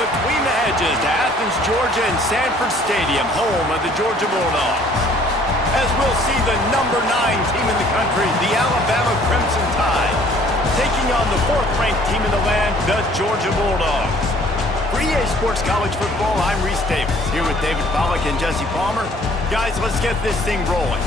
between the hedges to Athens, Georgia and Sanford Stadium, home of the Georgia Bulldogs. As we'll see the number 9 team in the country, the Alabama Crimson Tide, taking on the 4th-ranked team in the land, the Georgia Bulldogs. For EA Sports College Football, I'm Reese Davis, here with David Pollack and Jesse Palmer. Guys, let's get this thing rolling.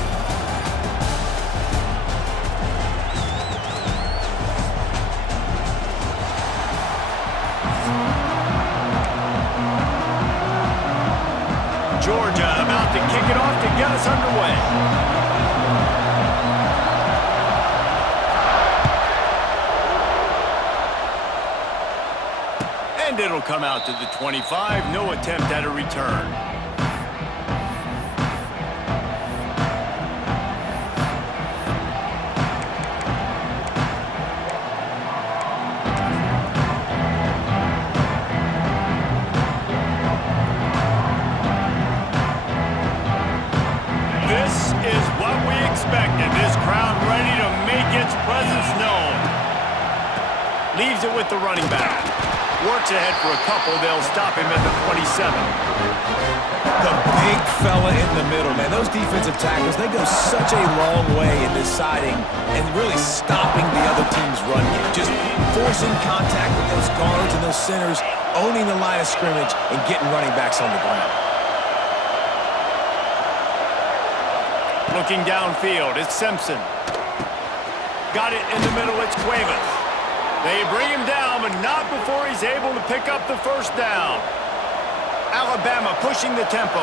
Georgia about to kick it off to get us underway. And it'll come out to the 25. No attempt at a return. This is what we expected. This crowd ready to make its presence known. Leaves it with the running back. Works ahead for a couple. They'll stop him at the 27. The big fella in the middle, man. Those defensive tackles, they go such a long way in deciding and really stopping the other team's run game. Just forcing contact with those guards and those centers, owning the line of scrimmage, and getting running backs on the ground. Looking downfield, it's Simpson. Got it in the middle, it's Cuevas. They bring him down, but not before he's able to pick up the first down. Alabama pushing the tempo.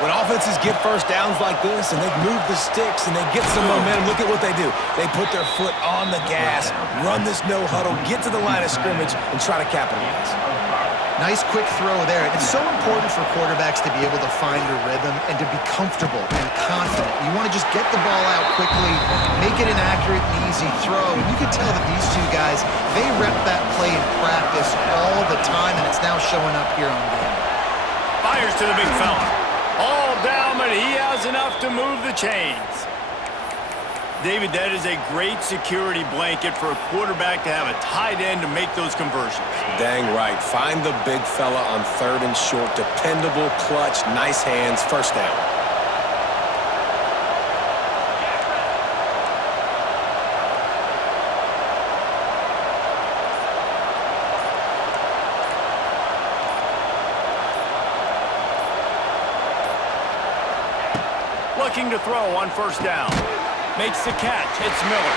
When offenses get first downs like this and they move the sticks and they get some momentum, look at what they do. They put their foot on the gas, run this no huddle, get to the line of scrimmage, and try to capitalize. Nice quick throw there. It's so important for quarterbacks to be able to find a rhythm and to be comfortable and confident. You want to just get the ball out quickly, make it an accurate and easy throw. And you can tell that these two guys, they rep that play in practice all the time, and it's now showing up here on game. Fires to the big fella. All down, but he has enough to move the chains. David, that is a great security blanket for a quarterback to have a tight end to make those conversions. Dang right. Find the big fella on 3rd and short. Dependable, clutch, nice hands, first down. Looking to throw on first down. Makes the catch. It's Miller.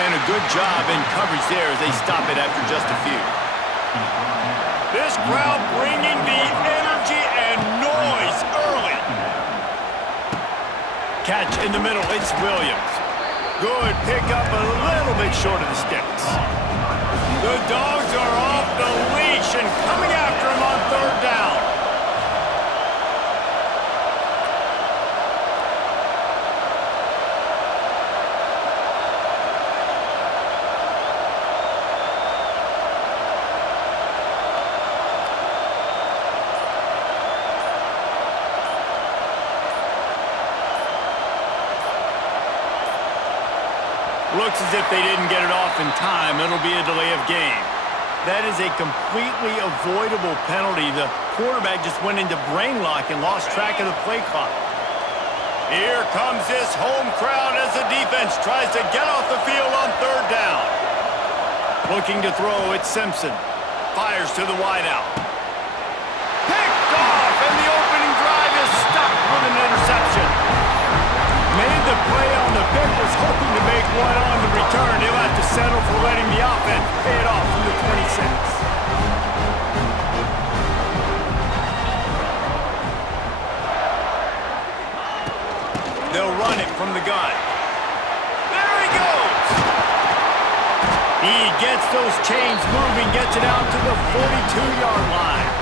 And a good job in coverage there as they stop it after just a few. This crowd bringing the energy and noise early. Catch in the middle. It's Williams. Good pickup, a little bit short of the sticks. The Dogs are off the leash and coming after him on 3rd down. Looks as if they didn't get it off in time. It'll be a delay of game. That is a completely avoidable penalty. The quarterback just went into brain lock and lost track of the play clock. Here comes this home crowd as the defense tries to get off the field on 3rd down. Looking to throw, it's Simpson. Fires to the wideout. Picked off, and the opening drive is stopped with an interception. Made the play on the pick, was hoping to make one on the return. He'll have to settle for letting the offense pay it off from the 26. They'll run it from the gun. There he goes! He gets those chains moving, gets it out to the 42-yard line.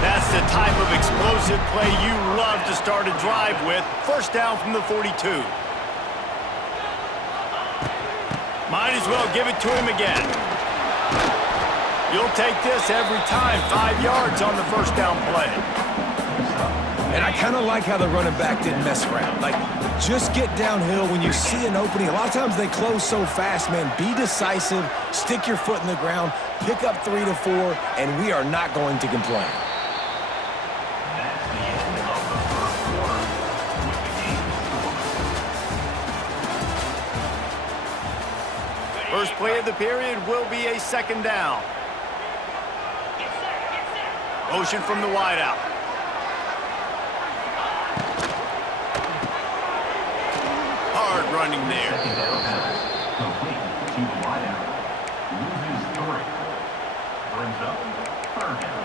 That's the type of explosive play you love to start a drive with. First down from the 42. Might as well give it to him again. You'll take this every time. 5 yards on the first down play. And I kind of like how the running back didn't mess around. Like, just get downhill when you see an opening. A lot of times they close so fast, man. Be decisive, stick your foot in the ground, pick up 3 to 4, and we are not going to complain. First play of the period will be a second down. Motion from the wideout. Hard running there. Complete to the wideout. Loses 3. Brings up 3rd down.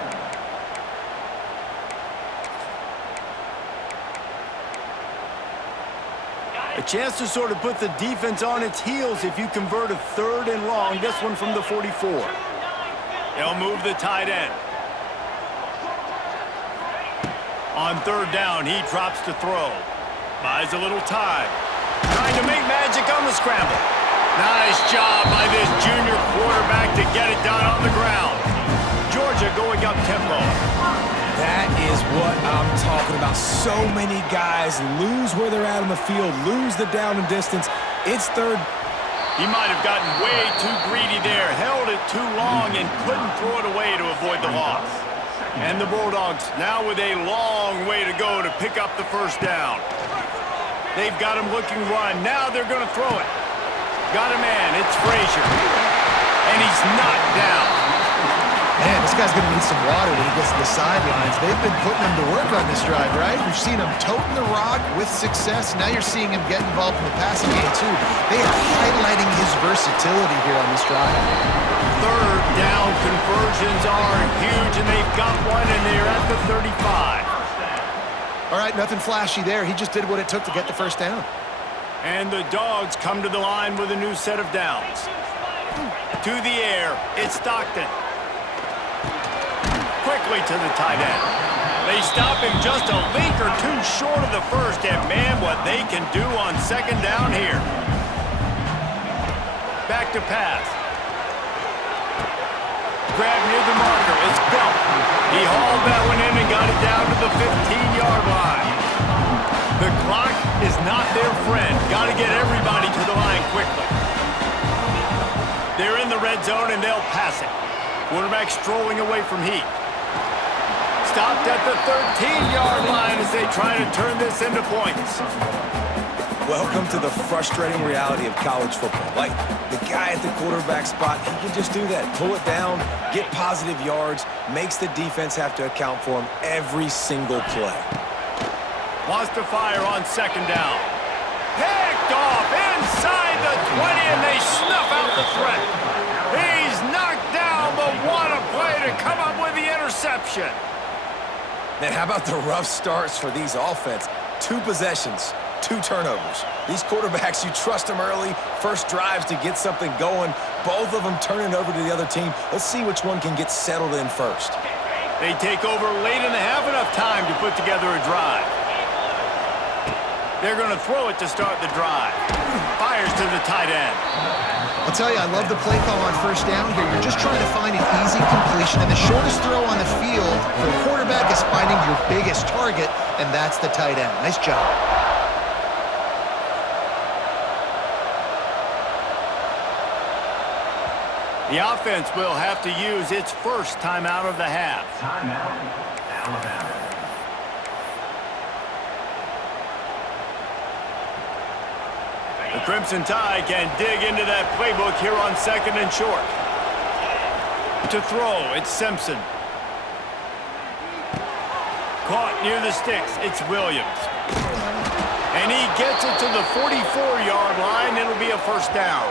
A chance to sort of put the defense on its heels if you convert a 3rd and long. This one from the 44. They'll move the tight end. On 3rd down, he drops to throw. Buys a little time. Trying to make magic on the scramble. Nice job by this junior quarterback to get it done on the ground. Georgia going up tempo. That is what I'm talking about. So many guys lose where they're at on the field, lose the down and distance. It's 3rd. He might have gotten way too greedy there, held it too long, and couldn't throw it away to avoid the loss. And the Bulldogs now with a long way to go to pick up the 1st down. They've got him looking run. Now they're going to throw it. Got a man. It's Frazier. And he's not down. Man, this guy's going to need some water when he gets to the sidelines. They've been putting him to work on this drive, right? We've seen him toting the rock with success. Now you're seeing him get involved in the passing game, too. They are highlighting his versatility here on this drive. 3rd down conversions are huge, and they've got one, and they're at the 35. All right, nothing flashy there. He just did what it took to get the 1st down. And the Dogs come to the line with a new set of downs. To the air, it's Stockton. Quickly to the tight end. They stop him just a link or two short of the 1st, and man, what they can do on 2nd down here. Back to pass. Grab near the marker. It's Belt. He hauled that one in and got it down to the 15-yard line. The clock is not their friend. Got to get everybody to the line quickly. They're in the red zone, and they'll pass it. Quarterback strolling away from Heat. Stopped at the 13-yard line as they try to turn this into points. Welcome to the frustrating reality of college football. Like, the guy at the quarterback spot, he can just do that. Pull it down, get positive yards, makes the defense have to account for him every single play. Wants to fire on 2nd down. Picked off inside the 20, and they snuff out the threat. He's knocked down, but what a play to come up with the interception. Man, how about the rough starts for these offense? 2 possessions, 2 turnovers. These quarterbacks, you trust them early, first drives to get something going. Both of them turning over to the other team. Let's see which one can get settled in first. They take over late in the half, enough time to put together a drive. They're going to throw it to start the drive. Fires to the tight end. I'll tell you, I love the play call on 1st down here. You're just trying to find an easy completion, and the shortest throw on the field for the quarterback is finding your biggest target, and that's the tight end. Nice job. The offense will have to use its 1st timeout of the half. Timeout, Alabama. The Crimson Tide can dig into that playbook here on 2nd and short. To throw, it's Simpson. Caught near the sticks, it's Williams. And he gets it to the 44-yard line. It'll be a 1st down.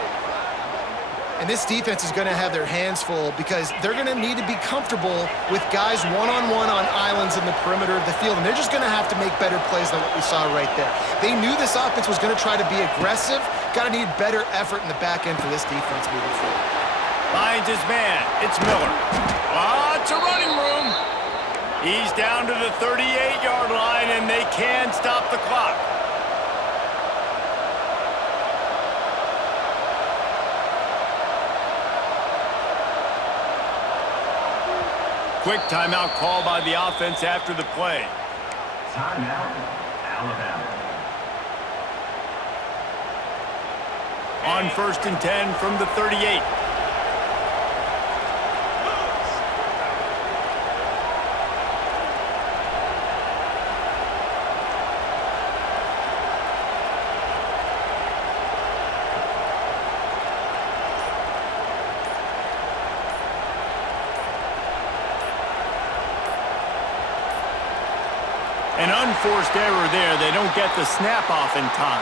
And this defense is going to have their hands full because they're going to need to be comfortable with guys one-on-one on islands in the perimeter of the field. And they're just going to have to make better plays than what we saw right there. They knew this offense was going to try to be aggressive. Got to need better effort in the back end for this defense moving forward. Finds his man. It's Miller. Lots of running room. He's down to the 38-yard line, and they can stop the clock. Quick timeout call by the offense after the play. Timeout, Alabama. On 1st and 10 from the 38. An unforced error there. They don't get the snap off in time.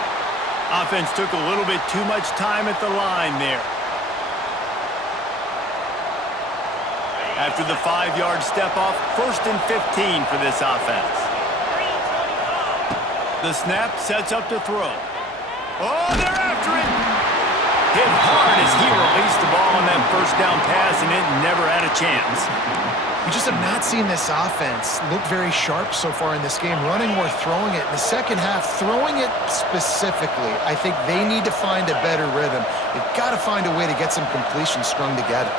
Offense took a little bit too much time at the line there. After the 5-yard step off, 1st and 15 for this offense. The snap sets up to throw. Oh, they're after it! Hit hard as he released the ball on that 1st down pass, and it never had a chance. We just have not seen this offense look very sharp so far in this game, running or throwing it. In the second half, throwing it specifically, I think they need to find a better rhythm. They've got to find a way to get some completions strung together.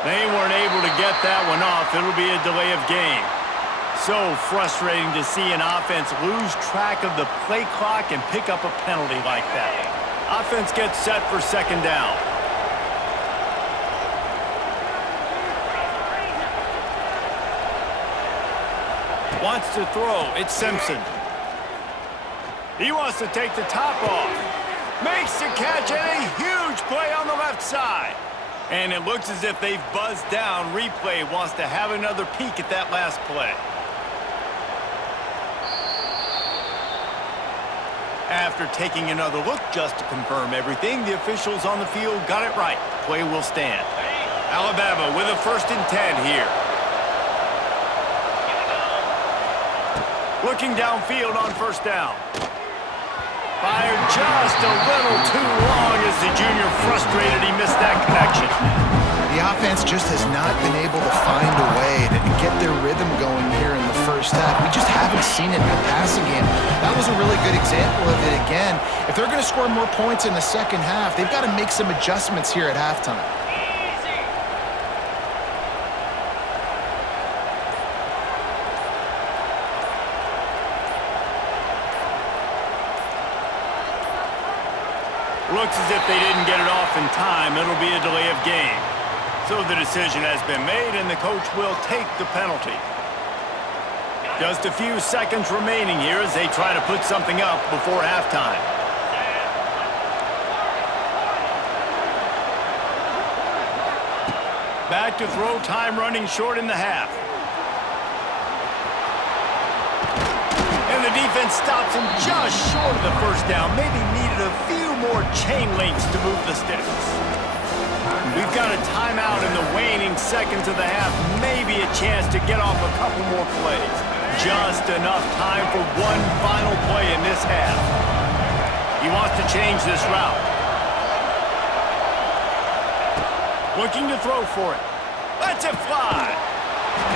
They weren't able to get that one off. It'll be a delay of game. So frustrating to see an offense lose track of the play clock and pick up a penalty like that. Offense gets set for 2nd down. Wants to throw. It's Simpson. He wants to take the top off. Makes the catch and a huge play on the left side. And it looks as if they've buzzed down. Replay wants to have another peek at that last play. After taking another look just to confirm everything, the officials on the field got it right. Play will stand. Alabama with a 1st and 10 here. Looking downfield on 1st down. Fired just a little too long as the junior frustrated he missed that connection. The offense just has not been able to find a way to get their rhythm going here in the 1st half. We just haven't seen it in the passing game. That was a really good example of it again. If they're going to score more points in the 2nd half, they've got to make some adjustments here at halftime. Looks as if they didn't get it off in time. It'll be a delay of game. So the decision has been made, and the coach will take the penalty. Just a few seconds remaining here as they try to put something up before halftime. Back to throw, time running short in the half. And the defense stops him just short of the 1st down. Maybe needed a few more chain links to move the sticks. We've got a timeout in the waning seconds of the half. Maybe a chance to get off a couple more plays. Just enough time for one final play in this half. He wants to change this route. Looking to throw for it. Lets it fly.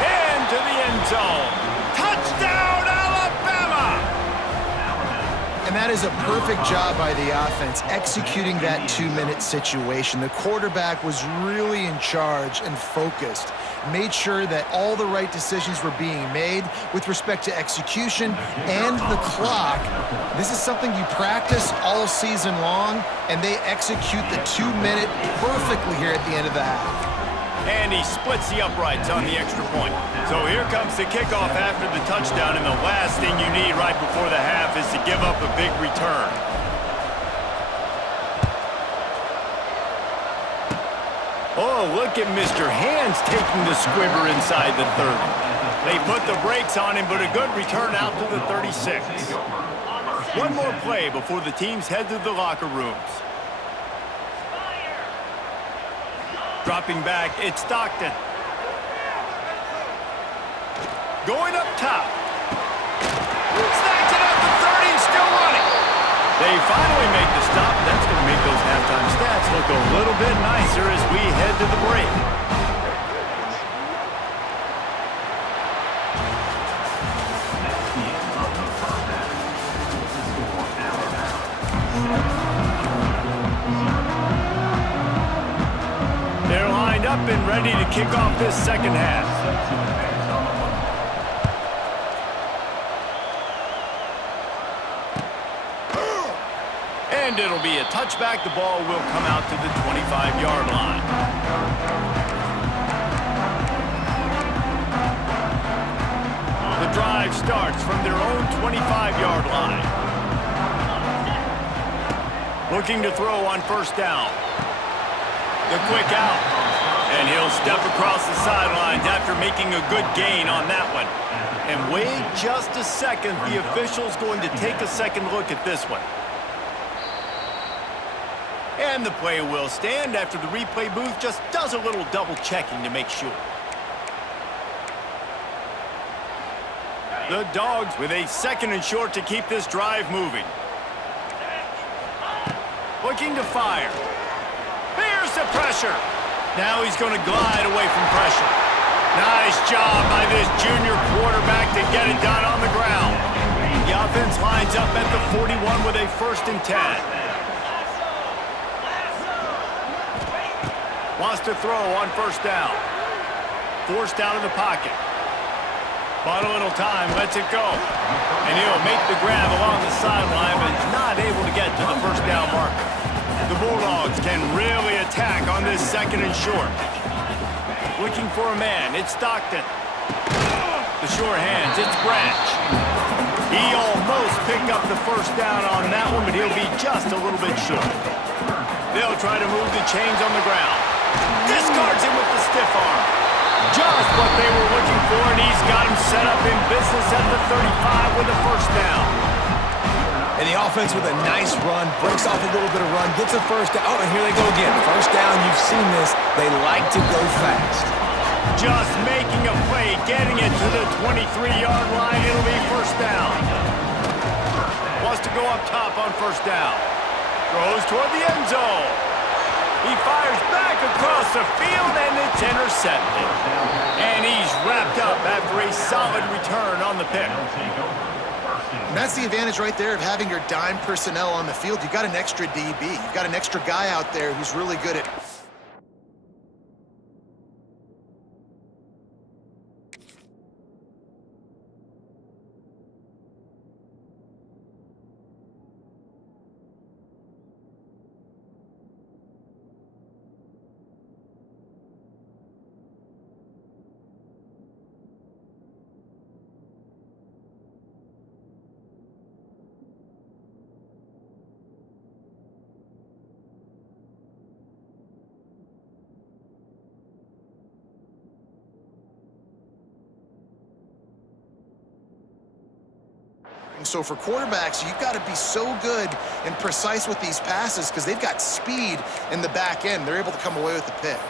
Into the end zone. Touchdown, Alabama! And that is a perfect job by the offense, executing that 2-minute situation. The quarterback was really in charge and focused, made sure that all the right decisions were being made with respect to execution and the clock. This is something you practice all season long, and they execute the 2-minute perfectly here at the end of the half. And he splits the uprights on the extra point. So here comes the kickoff after the touchdown, and the last thing you need right before the half is to give up a big return. Oh, look at Mr. Hands taking the squibber inside the 30. They put the brakes on him, but a good return out to the 36. One more play before the teams head to the locker rooms. Dropping back, it's Stockton. Going up top. Snacks it up the 30 and still running. They finally make the stop. That's going to make those halftime stats look a little bit nicer as we head to the break. That's the end of the 1st up and ready to kick off this second half. And it'll be a touchback. The ball will come out to the 25-yard line. The drive starts from their own 25-yard line. Looking to throw on first down. The quick out. And he'll step across the sidelines after making a good gain on that one. And wait just a second. The official's going to take a second look at this one. And the play will stand after the replay booth just does a little double checking to make sure. The Dogs with a second and short to keep this drive moving. Looking to fire. There's the pressure. Now he's going to glide away from pressure. Nice job by this junior quarterback to get it done on the ground. The offense lines up at the 41 with a 1st and 10. Wants to throw on first down. Forced out of the pocket. Bought a little time, lets it go. And he'll make the grab along the sideline, but is not able to get to the first down marker. The Bulldogs can really attack on this second and short. Looking for a man, it's Stockton. The short hands, it's Branch. He almost picked up the first down on that one, but he'll be just a little bit short. They'll try to move the chains on the ground. Discards him with the stiff arm. Just what they were looking for, and he's got him set up in business at the 35 with the first down. And the offense with a nice run, breaks off a little bit of run, gets a first down. Oh, and here they go again. First down, you've seen this. They like to go fast. Just making a play, getting it to the 23-yard line. It'll be first down. Wants to go up top on first down. Throws toward the end zone. He fires back across the field, and it's intercepted. And he's wrapped up after a solid return on the pick. And that's the advantage right there of having your dime personnel on the field. You've got an extra DB. You've got an extra guy out there who's really good at... So for quarterbacks, you've got to be so good and precise with these passes because they've got speed in the back end. They're able to come away with the pick.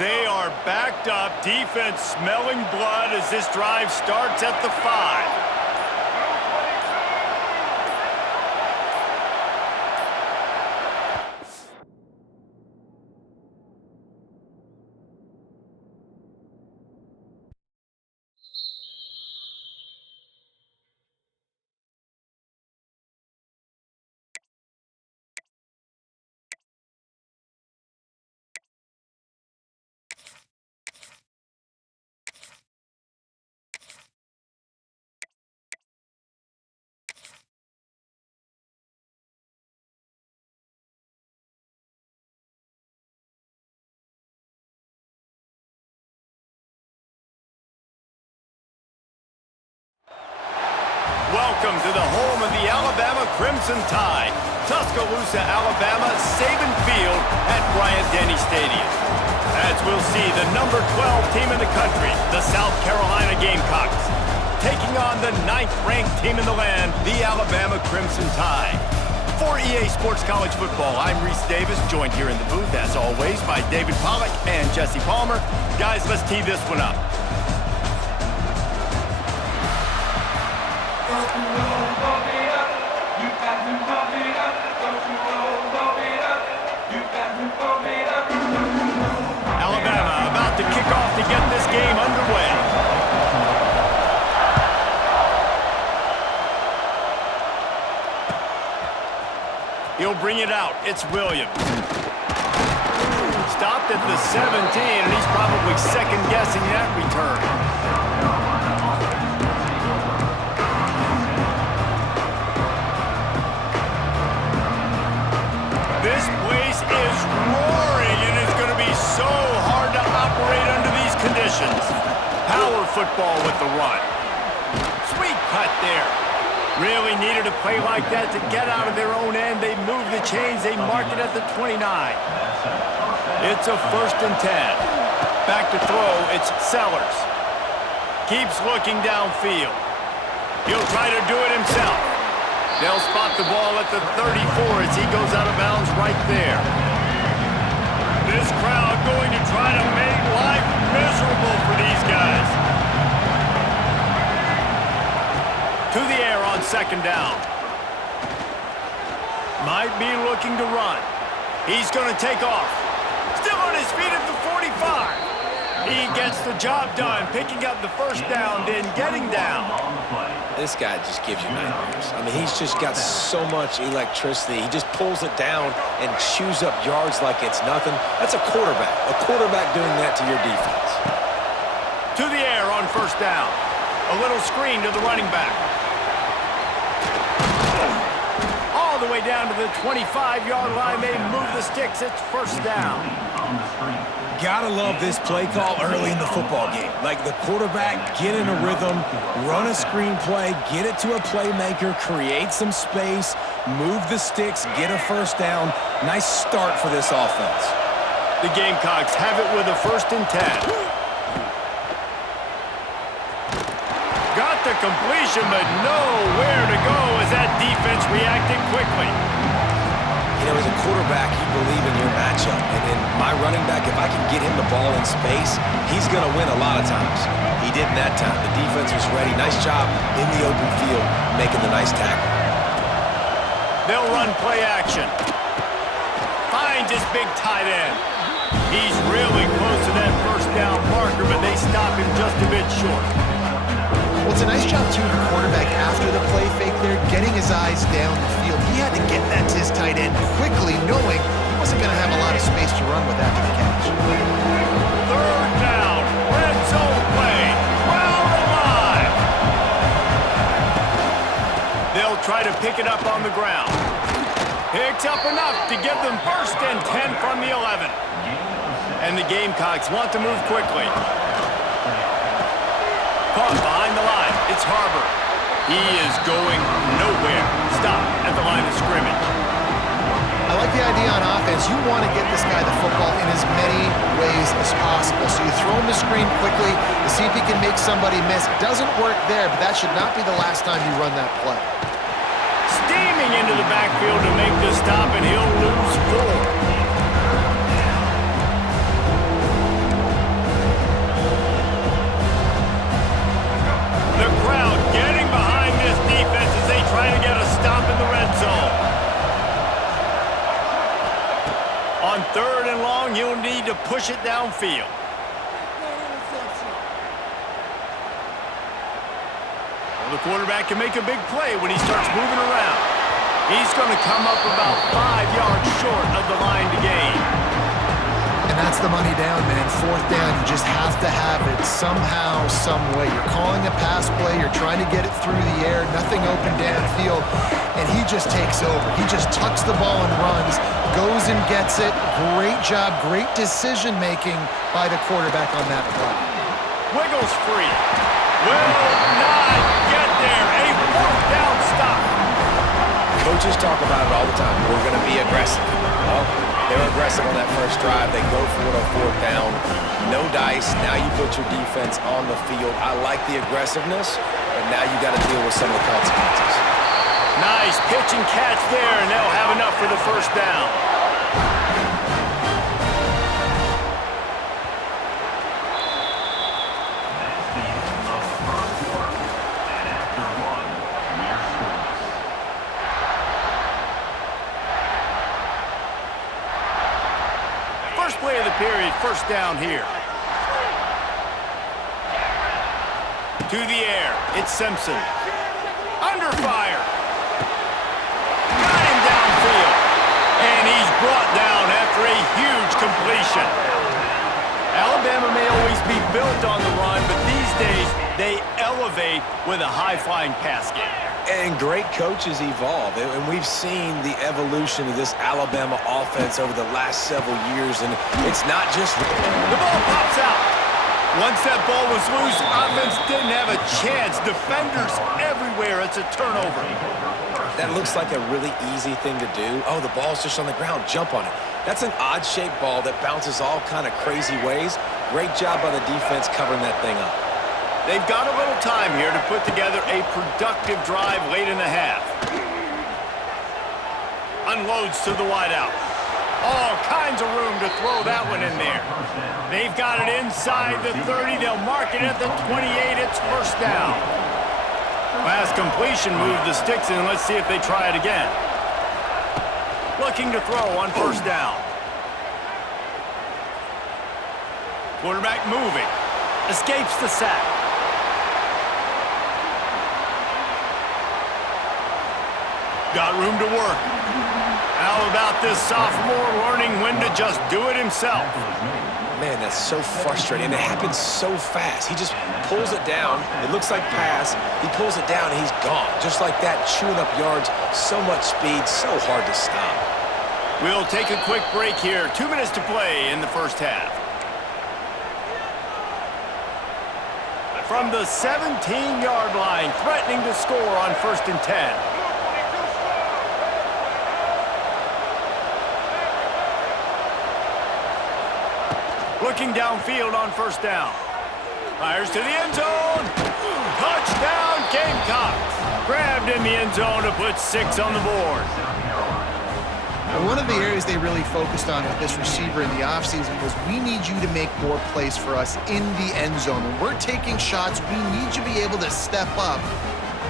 They are backed up. Defense smelling blood as this drive starts at the 5. Welcome to the home of the Alabama Crimson Tide. Tuscaloosa, Alabama, Saban Field at Bryant-Denny Stadium. As we'll see, the number 12 team in the country, the South Carolina Gamecocks, taking on the 9th-ranked team in the land, the Alabama Crimson Tide. For EA Sports College Football, I'm Reese Davis, joined here in the booth, as always, by David Pollack and Jesse Palmer. Guys, let's tee this one up. Alabama about to kick off to get this game underway. bring it out. It's Williams. Stopped at the 17, and he's probably second-guessing that return. This place is roaring, and it's going to be so hard to operate under these conditions. Power football with the run. Sweet cut there. Really needed a play like that to get out of their own end. They move the chains. They mark it at the 29. It's a 1st and 10. Back to throw. It's Sellers. Keeps looking downfield. He'll try to do it himself. They'll spot the ball at the 34 as he goes out of bounds right there. This crowd going to try to make life miserable for these guys. To the air on 2nd down. Might be looking to run. He's going to take off. Still on his feet at the 45. He gets the job done, picking up the 1st down, then getting down. This guy just gives you nightmares. I mean, he's just got so much electricity. He just pulls it down and chews up yards like it's nothing. That's a quarterback. A quarterback doing that to your defense. To the air on 1st down. A little screen to the running back. All the way down to the 25-yard line. They move the sticks. It's 1st down. Gotta love this play call early in the football game. Like the quarterback, get in a rhythm, run a screen play, get it to a playmaker, create some space, move the sticks, get a 1st down. Nice start for this offense. The Gamecocks have it with a 1st and 10. Got the completion, but nowhere to go as that defense reacted quickly. You know, as a quarterback, you believe in your matchup. And in my running back, if I can get him the ball in space, he's going to win a lot of times. He didn't that time. The defense was ready. Nice job in the open field, making the nice tackle. They'll run play action. Finds his big tight end. He's really close to that 1st down marker, but they stop him just a bit short. Well, it's a nice job, too, the quarterback after the play fake there, getting his eyes down the field. He had to get that to his tight end quickly, knowing he wasn't going to have a lot of space to run with after the catch. 3rd down, red zone play, crowd alive. They'll try to pick it up on the ground. Picks up enough to give them 1st and 10 from the 11. And the Gamecocks want to move quickly. Caught behind the line. It's Harbor. He is going nowhere. Stop at the line of scrimmage. I like the idea on offense. You want to get this guy the football in as many ways as possible. So you throw him the screen quickly to see if he can make somebody miss. Doesn't work there, but that should not be the last time you run that play. Steaming into the backfield to make the stop, and he'll lose 4. The crowd getting behind this defense as they try to get a stop in the red zone. On 3rd and long, he'll need to push it downfield. Well, the quarterback can make a big play when he starts moving around. He's going to come up about 5 yards short of the line to gain. And that's the money down, man. 4th down, you just have to have it somehow, some way. You're calling a pass play, you're trying to get it through the air, nothing open downfield, and he just takes over. He just tucks the ball and runs, goes and gets it. Great job, great decision-making by the quarterback on that play. Wiggles free. Will not get there. A 4th down stop. Coaches talk about it all the time. We're going to be aggressive. Well, they're aggressive on that 1st drive. They go for it on 4th down. No dice. Now you put your defense on the field. I like the aggressiveness, but now you got to deal with some of the consequences. Nice pitch and catch there, and they'll have enough for the 1st down. First play of the period, 1st down here. To the air, it's Simpson. Under fire. Got him downfield. brought down after a huge completion. Alabama may always be built on the run, but these days they elevate with a high-flying pass game. And great coaches evolve, and we've seen the evolution of this Alabama offense over the last several years, and it's not just... The ball pops out. Once that ball was loose, offense didn't have a chance. Defenders everywhere. It's a turnover. That looks like a really easy thing to do. Oh, the ball's just on the ground. Jump on it. That's an odd-shaped ball that bounces all kind of crazy ways. Great job by the defense covering that thing up. They've got a little time here to put together a productive drive late in the half. Unloads to the wideout. All kinds of room to throw that one in there. They've got it inside the 30. They'll mark it at the 28. It's first down. Last completion moved the sticks in. Let's see if they try it again. Looking to throw on first down. Quarterback moving. Escapes the sack. Got room to work. How about this sophomore learning when to just do it himself? Man, that's so frustrating. And it happens so fast. He just pulls it down. It looks like pass. He pulls it down, and he's gone. Just like that, chewing up yards. So much speed, so hard to stop. We'll take a quick break here. 2 minutes to play in the first half. From the 17-yard line, threatening to score on 1st and 10. Looking downfield on first down. Fires to the end zone. Touchdown, Gamecocks. Grabbed in the end zone to put 6 on the board. One of the areas they really focused on with this receiver in the offseason was we need you to make more plays for us in the end zone. When we're taking shots, we need you to be able to step up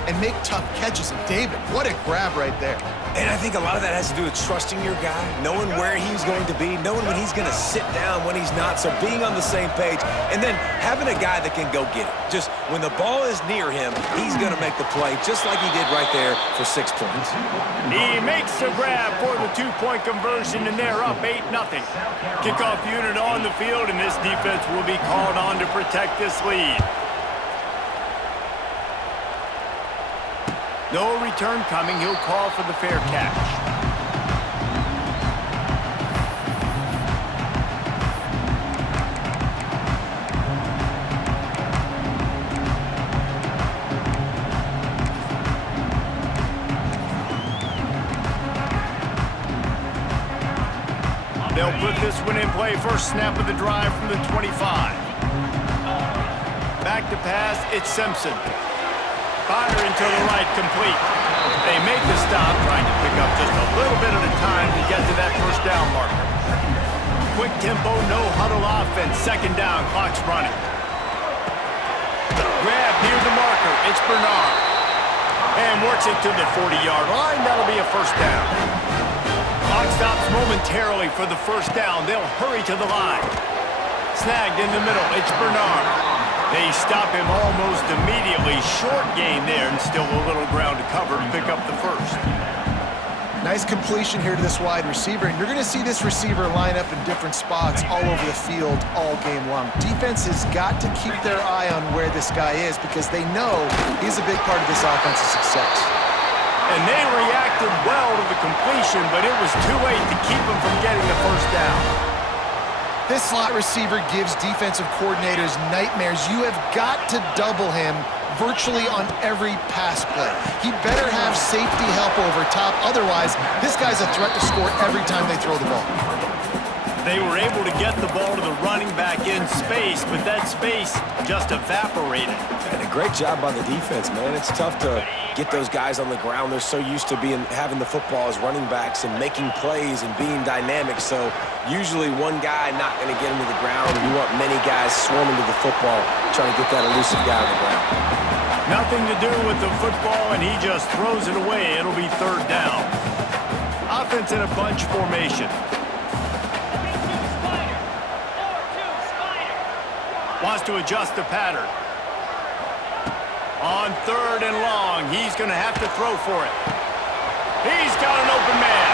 and make tough catches. And David, what a grab right there. And I think a lot of that has to do with trusting your guy, knowing where he's going to be, knowing when he's going to sit down, when he's not, so being on the same page, and then having a guy that can go get it. Just when the ball is near him, he's going to make the play, just like he did right there for 6 points. He makes the grab for the 2-point conversion, and they're up 8-0. Kickoff unit on the field, and this defense will be called on to protect this lead. No return coming. He'll call for the fair catch. They'll put this one in play. First snap of the drive from the 25. Back to pass. It's Simpson. Fire into the right, complete. They make the stop, trying to pick up just a little bit at a time to get to that first down marker. Quick tempo, no huddle offense. Second down, clock's running. Grab near the marker. It's Bernard. And works it to the 40-yard line. That'll be a first down. Clock stops momentarily for the first down. They'll hurry to the line. Snagged in the middle. It's Bernard. They stop him almost immediately. Short gain there, and still a little ground to cover to pick up the first. Nice completion here to this wide receiver, and you're going to see this receiver line up in different spots all over the field all game long. Defense has got to keep their eye on where this guy is because they know he's a big part of this offensive success. And they reacted well to the completion, but it was too late to keep him from getting the first down. This slot receiver gives defensive coordinators nightmares. You have got to double him virtually on every pass play. He better have safety help over top. Otherwise, this guy's a threat to score every time they throw the ball. They were able to get the ball to the running back in space, but that space just evaporated. And a great job by the defense, man. It's tough to get those guys on the ground. They're so used to having the football as running backs and making plays and being dynamic. So usually one guy not going to get him to the ground. You want many guys swarming to the football, trying to get that elusive guy on the ground. Nothing to do with the football, and he just throws it away. It'll be third down. Offense in a bunch formation. Wants to adjust the pattern. On third and long, he's going to have to throw for it. He's got an open man.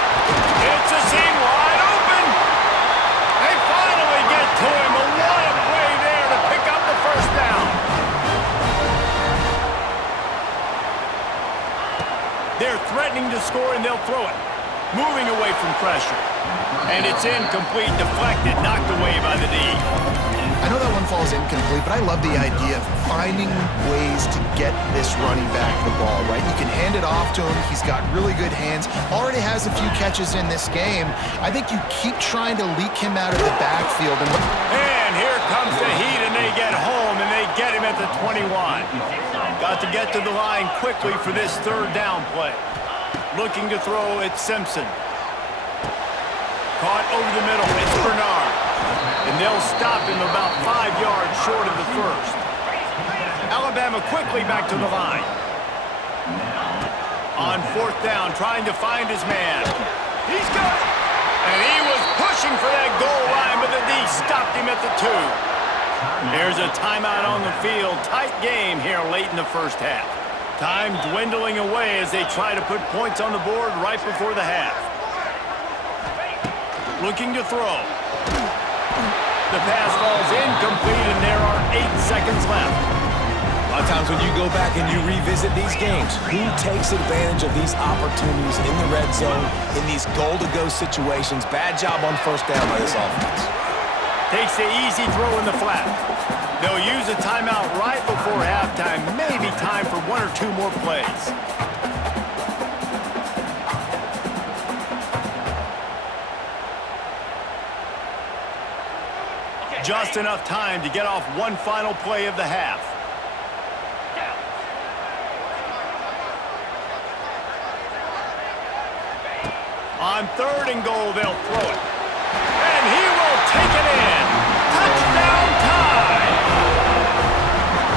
It's a seam wide open. They finally get to him. A what a play there to pick up the first down. They're threatening to score, and they'll throw it. Moving away from pressure. And it's incomplete, deflected, knocked away by the D. I know that one falls incomplete, but I love the idea of finding ways to get this running back the ball, right? You can hand it off to him. He's got really good hands. Already has a few catches in this game. I think you keep trying to leak him out of the backfield. And here comes the heat, and they get home, and they get him at the 21. Got to get to the line quickly for this third down play. Looking to throw, it's Simpson. Caught over the middle, it's Bernard. And they'll stop him about 5 yards short of the first. Alabama quickly back to the line. On fourth down, trying to find his man. He's got it! And he was pushing for that goal line, but the D stopped him at the 2. There's a timeout on the field. Tight game here late in the first half. Time dwindling away as they try to put points on the board right before the half. Looking to throw. The pass falls incomplete, and there are 8 seconds left. A lot of times when you go back and you revisit these games, who takes advantage of these opportunities in the red zone, in these goal-to-go situations? Bad job on first down by this offense. Takes the easy throw in the flat. They'll use a timeout right before halftime. Maybe time for 1 or 2 more plays. Just enough time to get off one final play of the half. On third and goal, they'll throw it. And he will take it in. Touchdown time!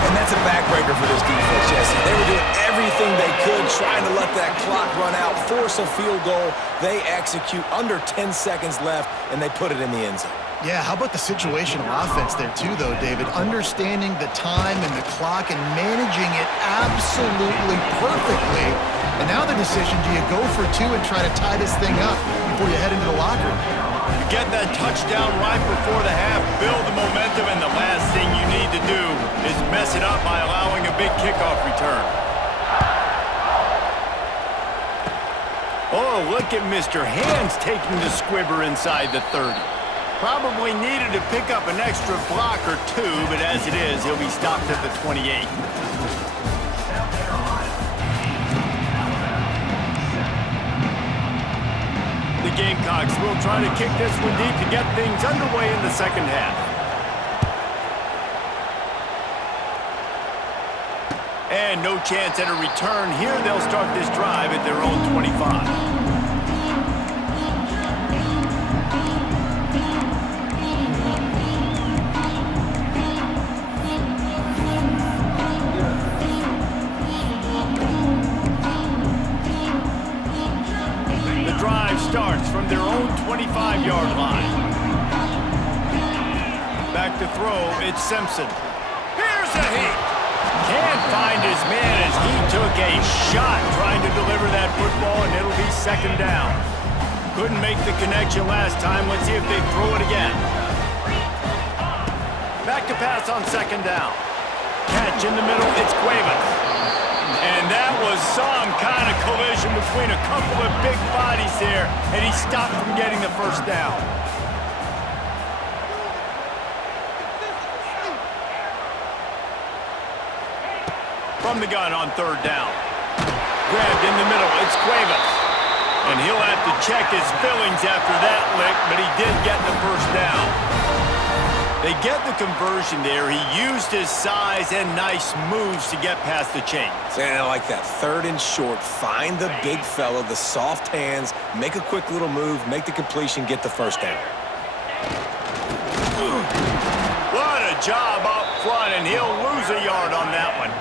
And that's a backbreaker for this defense, Jesse. They were doing everything they could, trying to let that clock run out, force a field goal. They execute under 10 seconds left, and they put it in the end zone. Yeah, how about the situational offense there too, though, David? Understanding the time and the clock and managing it absolutely perfectly. And now the decision, do you go for 2 and try to tie this thing up before you head into the locker room? You get that touchdown right before the half, build the momentum, and the last thing you need to do is mess it up by allowing a big kickoff return. Oh, look at Mr. Hands taking the squibber inside the 30. Probably needed to pick up an extra block or 2, but as it is, he'll be stopped at the 28. The Gamecocks will try to kick this one deep to get things underway in the second half. And no chance at a return here. They'll start this drive at their own 25. Starts from their own 25-yard line. Back to throw, it's Simpson. Here's a hit. Can't find his man as he took a shot trying to deliver that football, and it'll be second down. Couldn't make the connection last time. Let's see if they throw it again. Back to pass on second down. Catch in the middle, it's Cuevas. And that was some kind of collision between a couple of big bodies there, and he stopped from getting the first down. From the gun on third down. Grabbed in the middle, it's Cuevas. And he'll have to check his fillings after that lick, but he did get the first down. They get the conversion there. He used his size and nice moves to get past the chains. And I like that. Third and short. Find the big fella, the soft hands, make a quick little move, make the completion, get the first down. What a job up front, and he'll lose a yard on that one.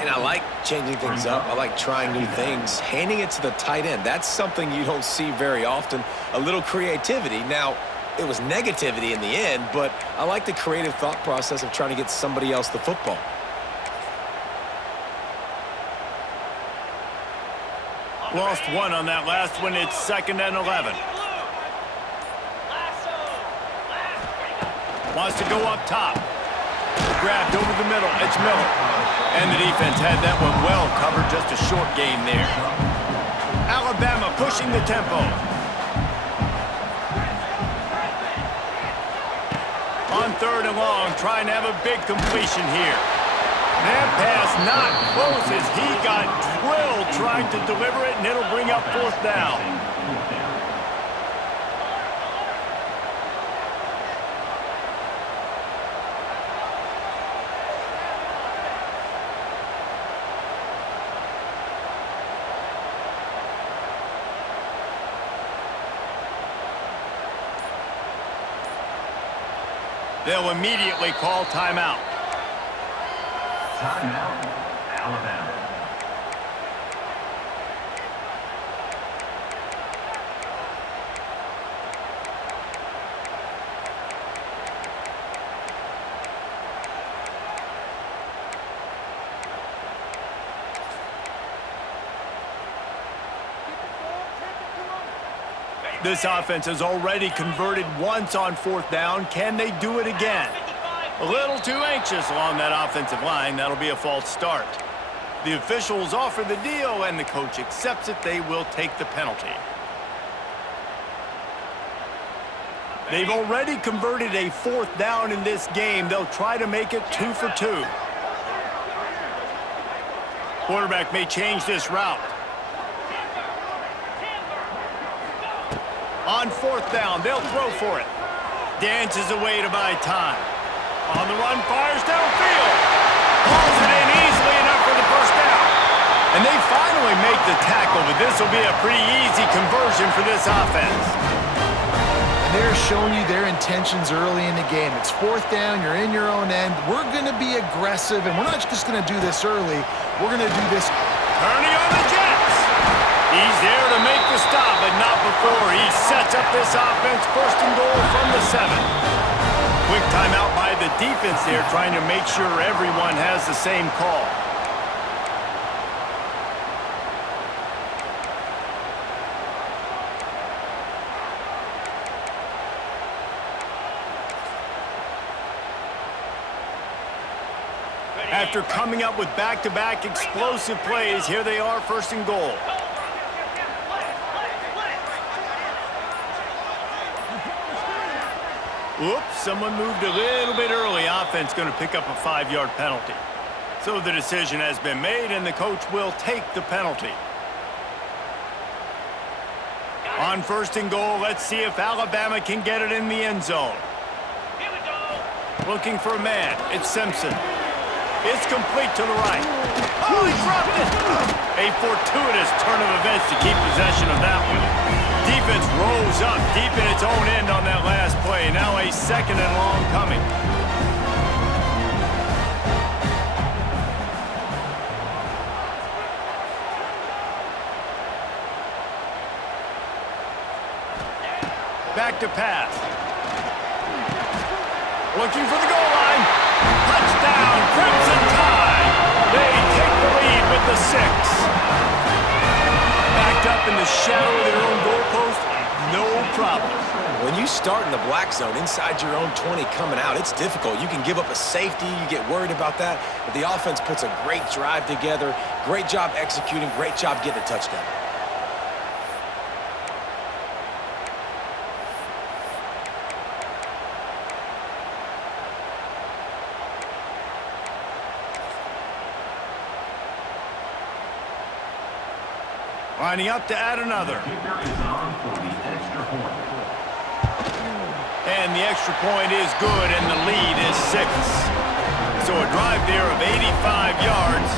And I like changing things up. I like trying new things. Handing it to the tight end, that's something you don't see very often. A little creativity. Now, it was negativity in the end, but I like the creative thought process of trying to get somebody else the football. Lost one on that last one. It's 2nd and 11. Wants to go up top. Grabbed over the middle. It's Miller. And the defense had that one well covered. Just a short gain there. Alabama pushing the tempo. On 3rd and long, trying to have a big completion here. That pass not close as he got drilled trying to deliver it, and it'll bring up 4th down. They'll immediately call timeout. Timeout, Alabama. This offense has already converted once on 4th down. Can they do it again? A little too anxious along that offensive line. That'll be a false start. The officials offer the deal, and the coach accepts it. They will take the penalty. They've already converted a 4th down in this game. They'll try to make it 2 for 2. Quarterback may change this route. On 4th down, they'll throw for it. Dances away to buy time. On the run, fires downfield. Pulls it in easily enough for the 1st down. And they finally make the tackle, but this will be a pretty easy conversion for this offense. And they're showing you their intentions early in the game. It's 4th down, you're in your own end. We're going to be aggressive, and we're not just going to do this early. We're going to do this. Turning on the Jets. He's there to make the stop, but not before. He sets up this offense 1st and goal from the 7. Quick timeout by the defense there, trying to make sure everyone has the same call. After coming up with back-to-back explosive plays, here they are 1st and goal. Oops, someone moved a little bit early. Offense going to pick up a 5-yard penalty. So the decision has been made, and the coach will take the penalty. On 1st and goal, let's see if Alabama can get it in the end zone. Looking for a man. It's Simpson. It's complete to the right. Oh, he dropped it! A fortuitous turn of events to keep possession of that one. Defense rose up deep in its own end on that last play. Now a 2nd and long coming. Back to pass. Looking for the goal line. Touchdown, Crimson Tide. They take the lead with the 6. Backed up in the shadow of their own goalpost, no problem. When you start in the black zone inside your own 20 coming out, it's difficult. You can give up a safety. You get worried about that. But the offense puts a great drive together. Great job executing. Great job getting a touchdown. Lining up to add another. Kicker is on for the extra point. And the extra point is good, and the lead is 6. So a drive there of 85 yards.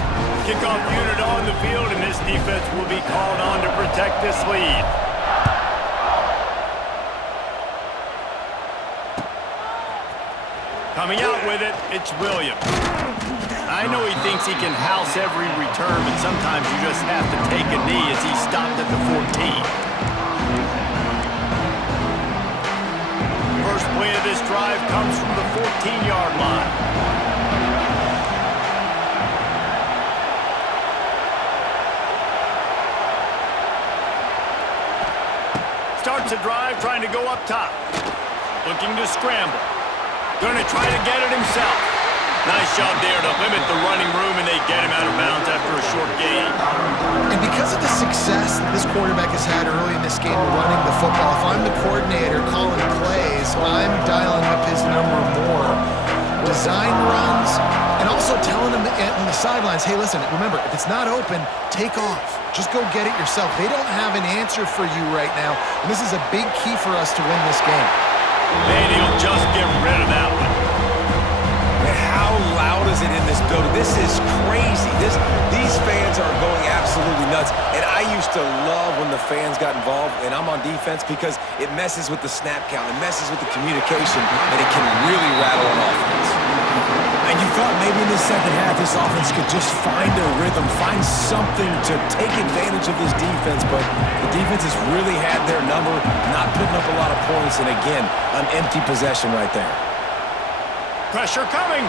Kickoff unit on the field, and this defense will be called on to protect this lead. Coming out with it, it's Williams. I know he thinks he can house every return, but sometimes you just have to take a knee as he stopped at the 14. First play of this drive comes from the 14-yard line. starts a drive trying to go up top. Looking to scramble. Going to try to get it himself. Nice job there to limit the running room, and they get him out of bounds after a short gain. And because of the success that this quarterback has had early in this game running the football, if I'm the coordinator calling plays, I'm dialing up his number more. Design runs, and also telling him on the sidelines, hey, listen, remember, if it's not open, take off. Just go get it yourself. They don't have an answer for you right now, and this is a big key for us to win this game. And he'll just get rid of that one. Man, how loud is it in this building? This is crazy. These fans are going absolutely nuts. And I used to love when the fans got involved, and I'm on defense, because it messes with the snap count, it messes with the communication, and it can really rattle an offense. And you thought maybe in the second half this offense could just find a rhythm, find something to take advantage of this defense, but the defense has really had their number, not putting up a lot of points, and again, an empty possession right there. Pressure coming.